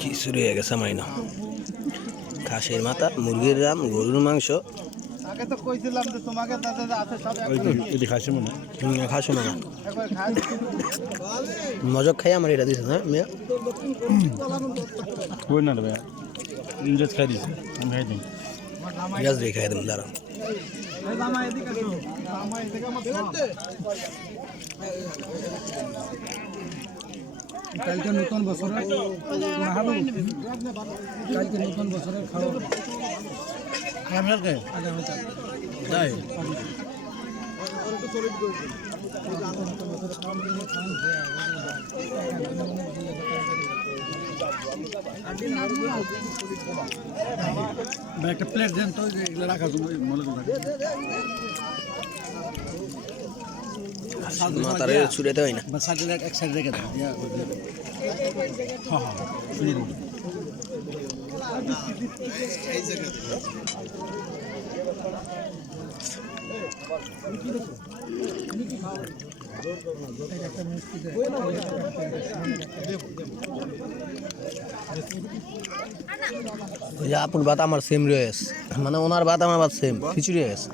কি শুরু হয়ে গেছে মাইনা খাসির মাথা মুরগির রাম গরুর মাংস আগে তো কইছিলাম যে তোমাকে দাদা আছে সব এটি খাসি মনে খাসি মাথা একবার খাই মজক খাই আমার এটা দিছে না মেয়ে কই না রে ভাই ইনজেস খাই দিছি আমি খাই দিই পেঁয়াজ দিয়ে খাই দেবেন দাঁড়া এই মামা এদিকে আসো মামা এদিকে আমার কালকে নতুন বছরে কালকে নতুন বছরে খাওয়া আপনাকে আগামী তাই একটা প্লেট দেন তো এগুলো রাখার জন্য মনে করেন মাথারে ছুড়েতে হয় না বা সাইডে এক সাইড রেখে দেন হ্যাঁ শুনি দেবো আপুর ভাত আমার সেম রয়েছে মানে ওনার ভাত আমার ভাত সেম খিচুড়ি রয়েছে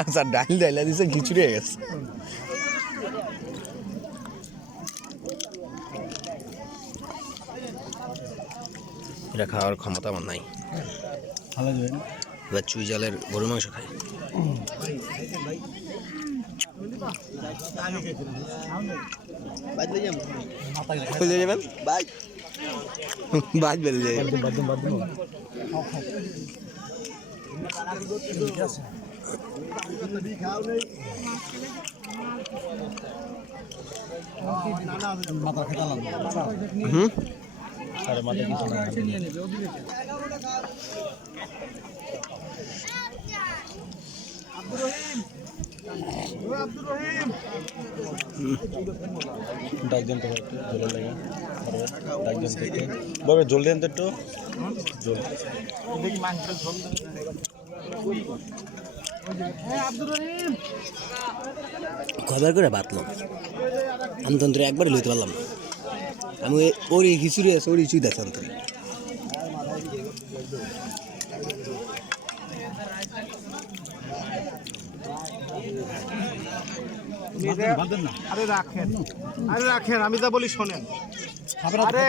আচ্ছা ডাল ডাইলা দিছে খিচুড়ি হয়ে গেছে এটা খাওয়ার ক্ষমতা আমার নাই ভালো যাবেন এবার চুই জালের গরুর মাংস খাই বেঁধে যাবেন বাই বাজ বেঁধে যাবেন মাথা খেতালাম হুম আরে মাথা কিছু না ডাক দেন তো একটু জল লাগে ডাক দেন তো একটু বাবা জল দেন তো একটু জল দেখি মাংস ঝোল কবার করে বাতলাম আমি তন্ত্র একবারই লইতে পারলাম না আমি ওর খিচুড়ি আছে ওর চুই দেখলাম তন্ত্রে আরে রাখেন আরে রাখেন আমি যা বলি শোনেন আরে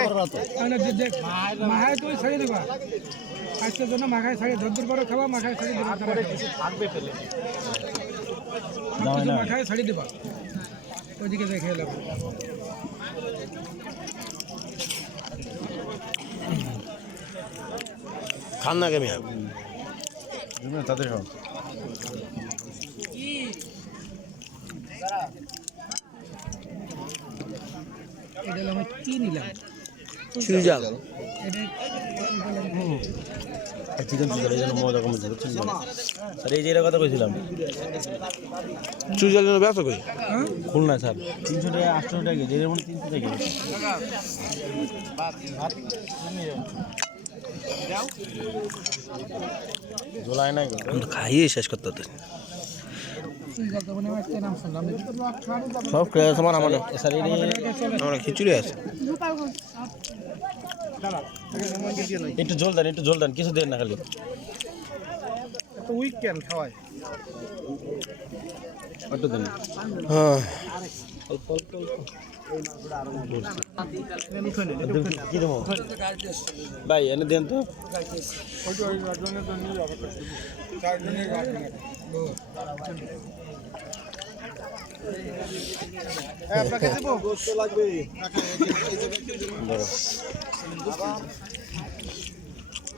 মাখায় তুই ছেড়ে দিবা আজকের জন্য মাখায় ছাড়িয়ে ধর করে খাবা মাখায় ছাড়িয়ে দিবা তারপরে কিছু থাকবে ফেলে মাখায় ছাড়িয়ে দিবা ওইদিকে যাই খেয়ে নেবো খান না কেমি তাদের খাও এটা আমি কি নিলাম চুই জাল চিকেন চিকেন যেন মজা কমেছে বুঝছেন স্যার এই যে এর কথা কইছিলাম চুই জাল যেন ব্যবসা করি খুলনা স্যার 300 টাকা 800 টাকা কেজি এর মধ্যে 300 টাকা জোলাই নাই খাইয়ে শেষ করতে হতো সব খেয়ে সমান আমাদের স্যার এই আমার খিচুড়ি আছে একটু জল দেন কিছু দেন না খালি উইকেন্ড খাওয়ায় একটু দেন হ্যাঁ কি দেবো ভাই এনে দেন তো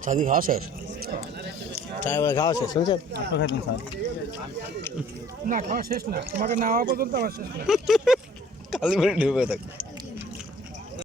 চাঁদি খাওয়া শেষ চায় খাওয়া শেষ শুনছেন খাইতেন স্যার না খাওয়া শেষ না তোমাকে না হওয়া পর্যন্ত আমার শেষ না কালি করে ঢুকে থাক